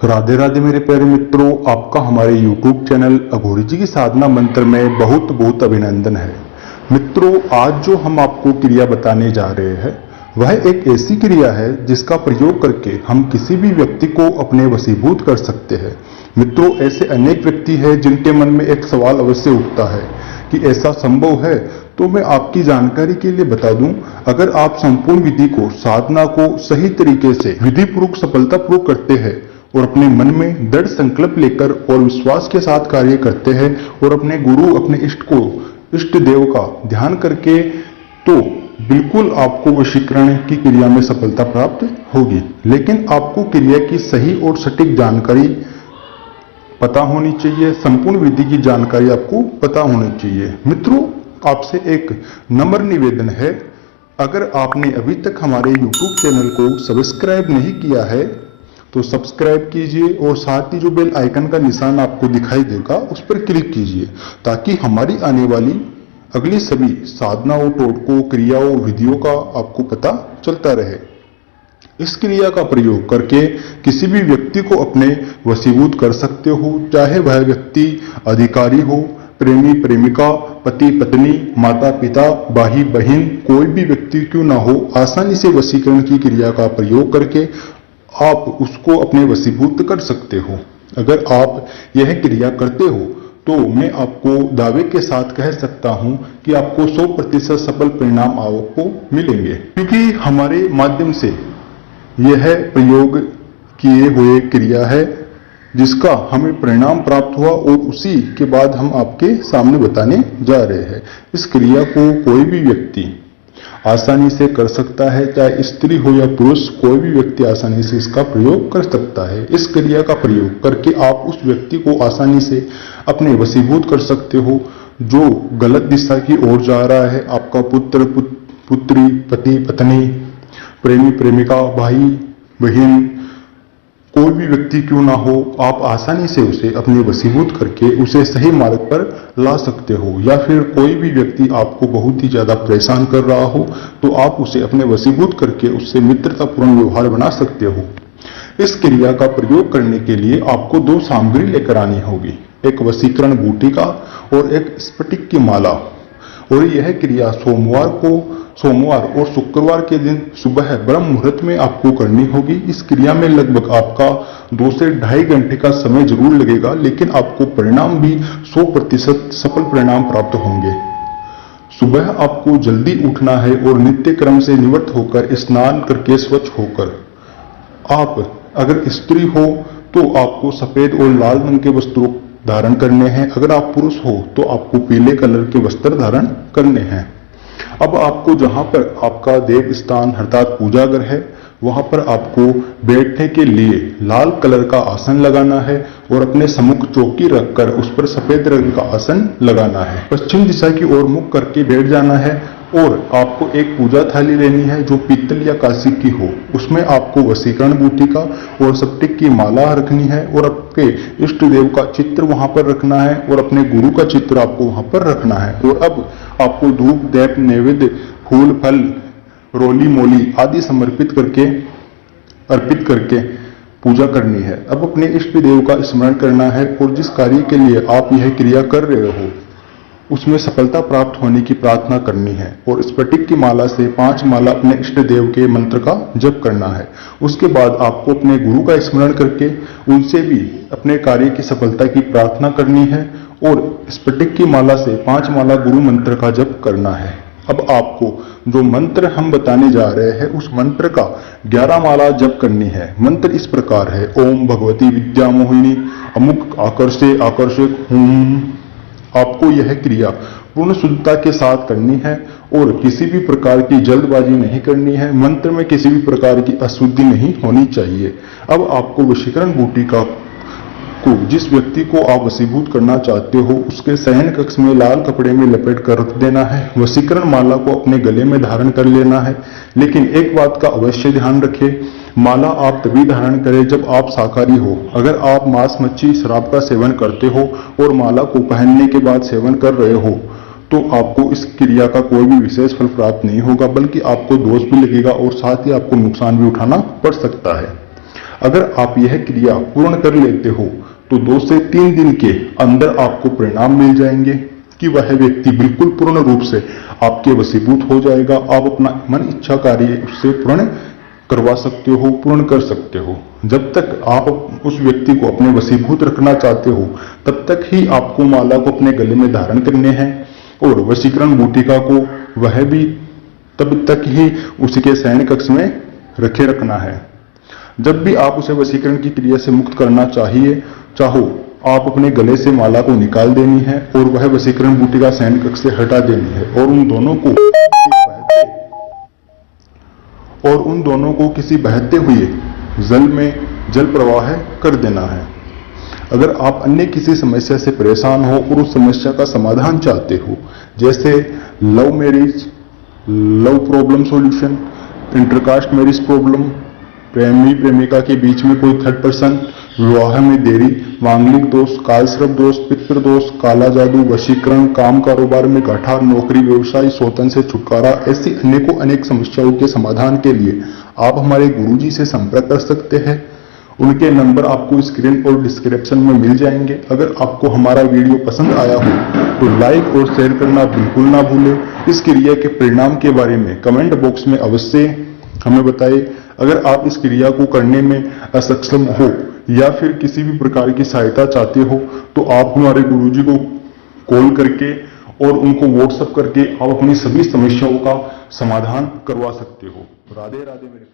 राधे राधे मेरे प्यारे मित्रों, आपका हमारे YouTube चैनल अघोरी जी की साधना मंत्र में बहुत बहुत अभिनंदन है। मित्रों, आज जो हम आपको क्रिया बताने जा रहे हैं वह एक ऐसी क्रिया है जिसका प्रयोग करके हम किसी भी व्यक्ति को अपने वशीभूत कर सकते हैं। मित्रों, ऐसे अनेक व्यक्ति हैं जिनके मन में एक सवाल अवश्य उठता है कि ऐसा संभव है। तो मैं आपकी जानकारी के लिए बता दूं, अगर आप संपूर्ण विधि को, साधना को सही तरीके से विधि पूर्वक सफलतापूर्वक करते हैं और अपने मन में दृढ़ संकल्प लेकर और विश्वास के साथ कार्य करते हैं और अपने गुरु, अपने इष्ट देव का ध्यान करके, तो बिल्कुल आपको वशीकरण की क्रिया में सफलता प्राप्त होगी। लेकिन आपको क्रिया की सही और सटीक जानकारी पता होनी चाहिए, संपूर्ण विधि की जानकारी आपको पता होनी चाहिए। मित्रों, आपसे एक नम्र निवेदन है, अगर आपने अभी तक हमारे YouTube चैनल को सब्सक्राइब नहीं किया है तो सब्सक्राइब कीजिए और साथ ही जो बेल आइकन का निशान आपको दिखाई देगा उस पर क्लिक कीजिए, ताकि हमारी आने वाली अगली सभी साधनाओं, टोटकों, क्रियाओं, विधियों का आपको पता चलता रहे। इस क्रिया का प्रयोग करके किसी भी व्यक्ति को अपने वशीभूत कर सकते हो, चाहे वह व्यक्ति अधिकारी हो, प्रेमी प्रेमिका, पति पत्नी, माता पिता, भाई बहन, कोई भी व्यक्ति क्यों ना हो, आसानी से वशीकरण की क्रिया का प्रयोग करके आप उसको अपने वशीभूत कर सकते हो। अगर आप यह क्रिया करते हो तो मैं आपको दावे के साथ कह सकता हूं कि आपको 100% सफल परिणाम आपको मिलेंगे, क्योंकि हमारे माध्यम से यह प्रयोग किए हुए क्रिया है जिसका हमें परिणाम प्राप्त हुआ और उसी के बाद हम आपके सामने बताने जा रहे हैं। इस क्रिया को कोई भी व्यक्ति आसानी से कर सकता है, चाहे स्त्री हो या पुरुष, कोई भी व्यक्ति आसानी से इसका प्रयोग कर सकता है। इस क्रिया का प्रयोग करके आप उस व्यक्ति को आसानी से अपने वशीभूत कर सकते हो जो गलत दिशा की ओर जा रहा है। आपका पुत्र, पुत्री, पति पत्नी, प्रेमी प्रेमिका, भाई बहन, कोई भी व्यक्ति क्यों ना हो, आप आसानी से उसे अपने वशीभूत करके उसे सही मार्ग पर ला सकते हो। या फिर कोई भी व्यक्ति आपको बहुत ही ज्यादा परेशान कर रहा हो तो आप उसे अपने वशीभूत करके उससे मित्रतापूर्ण व्यवहार बना सकते हो। इस क्रिया का प्रयोग करने के लिए आपको 2 सामग्री लेकर आनी होगी, एक वशीकरण बूटिका और एक स्फटिक की माला। और यह क्रिया सोमवार और शुक्रवार के दिन सुबह ब्रह्म मुहूर्त में आपको करनी होगी। इस क्रिया में लगभग आपका 2 से 2.5 घंटे का समय जरूर लगेगा, लेकिन आपको परिणाम भी 100% सफल परिणाम प्राप्त होंगे। सुबह आपको जल्दी उठना है और नित्य क्रम से निवृत्त होकर, स्नान करके स्वच्छ होकर, आप अगर स्त्री हो तो आपको सफेद और लाल रंग के वस्त्रों धारण करने हैं, अगर आप पुरुष हो तो आपको पीले कलर के वस्त्र धारण करने हैं। अब आपको जहां पर आपका देव स्थान अर्थात पूजा घर है वहां पर आपको बैठने के लिए लाल कलर का आसन लगाना है और अपने सम्मुख चौकी रखकर उस पर सफेद रंग का आसन लगाना है। पश्चिम दिशा की ओर मुख करके बैठ जाना है और आपको एक पूजा थाली लेनी है जो पीतल या कांस्य की हो। उसमें आपको वशीकरण बूटिका और स्फटिक की माला रखनी है और आपके इष्ट देव का चित्र वहां पर रखना है और अपने गुरु का चित्र आपको वहां पर रखना है। और अब आपको धूप, दीप, नैवेद्य, फूल, फल, रोली मोली आदि समर्पित करके, अर्पित करके पूजा करनी है। अब अपने इष्ट देव का स्मरण करना है और जिस कार्य के लिए आप यह क्रिया कर रहे हो उसमें सफलता प्राप्त होने की प्रार्थना करनी है। और स्फटिक की माला से 5 माला अपने इष्ट देव के मंत्र का जप करना है। उसके बाद आपको अपने गुरु का स्मरण करके उनसे भी अपने कार्य की सफलता की प्रार्थना करनी है और स्फटिक की माला से 5 माला गुरु मंत्र का जप करना है। अब आपको जो मंत्र हम बताने जा रहे हैं उस मंत्र का 11 माला जप करनी है। मंत्र इस प्रकार है, ओम भगवती विद्या मोहिनी अमुक आकर्षे आकर्षक हूं। आपको यह क्रिया पूर्ण शुद्धता के साथ करनी है और किसी भी प्रकार की जल्दबाजी नहीं करनी है। मंत्र में किसी भी प्रकार की अशुद्धि नहीं होनी चाहिए। अब आपको वशीकरण बूटिका को, जिस व्यक्ति को आप वशीभूत करना चाहते हो, उसके शयन कक्ष में लाल कपड़े में लपेट कर रख देना है। वशीकरण माला को अपने गले में धारण कर लेना है, लेकिन एक बात का अवश्य ध्यान रखें, माला आप तभी धारण करें जब आप शाकाहारी हो। अगर आप मांस, मच्छी, शराब का सेवन करते हो और माला को पहनने के बाद सेवन कर रहे हो तो आपको इस क्रिया का कोई भी विशेष फल प्राप्त नहीं होगा, बल्कि आपको दोष भी लगेगा और साथ ही आपको नुकसान भी उठाना पड़ सकता है। अगर आप यह क्रिया पूर्ण कर लेते हो तो 2 से 3 दिन के अंदर आपको परिणाम मिल जाएंगे कि वह व्यक्ति बिल्कुल पूर्ण रूप से आपके वशीभूत हो जाएगा। आप अपना मन इच्छा कार्य उससे पूर्ण करवा सकते हो, पूर्ण कर सकते हो। जब तक आप उस व्यक्ति को अपने वशीभूत रखना चाहते हो तब तक ही आपको माला को अपने गले में धारण करने हैं और वशीकरण बूटिका को वह भी तब तक ही उसके शयन कक्ष में रखे रखना है। जब भी आप उसे वशीकरण की क्रिया से मुक्त करना चाहो आप अपने गले से माला को निकाल देनी है और वह वशीकरण बूटिका शयन कक्ष से हटा देनी है और उन दोनों को किसी बहते हुए जल में जल प्रवाह कर देना है। अगर आप अन्य किसी समस्या से परेशान हो और उस समस्या का समाधान चाहते हो, जैसे love marriage, love problem solution, intercaste marriage problem, प्रेमी प्रेमिका के बीच में कोई थर्ड पर्सन, विवाह में देरी, मांगलिक दोष, कालसर्प दोष, पितृ दोष, काला जादू, वशीकरण, काम कारोबार में गठार, नौकरी व्यवसाय, शोधन से छुटकारा, ऐसी अनेक समस्याओं के समाधान के लिए आप हमारे गुरुजी से संपर्क कर सकते हैं। उनके नंबर आपको स्क्रीन और डिस्क्रिप्शन में मिल जाएंगे। अगर आपको हमारा वीडियो पसंद आया हो तो लाइक और शेयर करना बिल्कुल ना भूलें। इस क्रिया के परिणाम के बारे में कमेंट बॉक्स में अवश्य हमें बताएं। अगर आप इस क्रिया को करने में असक्षम हो या फिर किसी भी प्रकार की सहायता चाहते हो तो आप हमारे गुरुजी को कॉल करके और उनको व्हाट्सएप करके आप अपनी सभी समस्याओं का समाधान करवा सकते हो। राधे राधे मेरे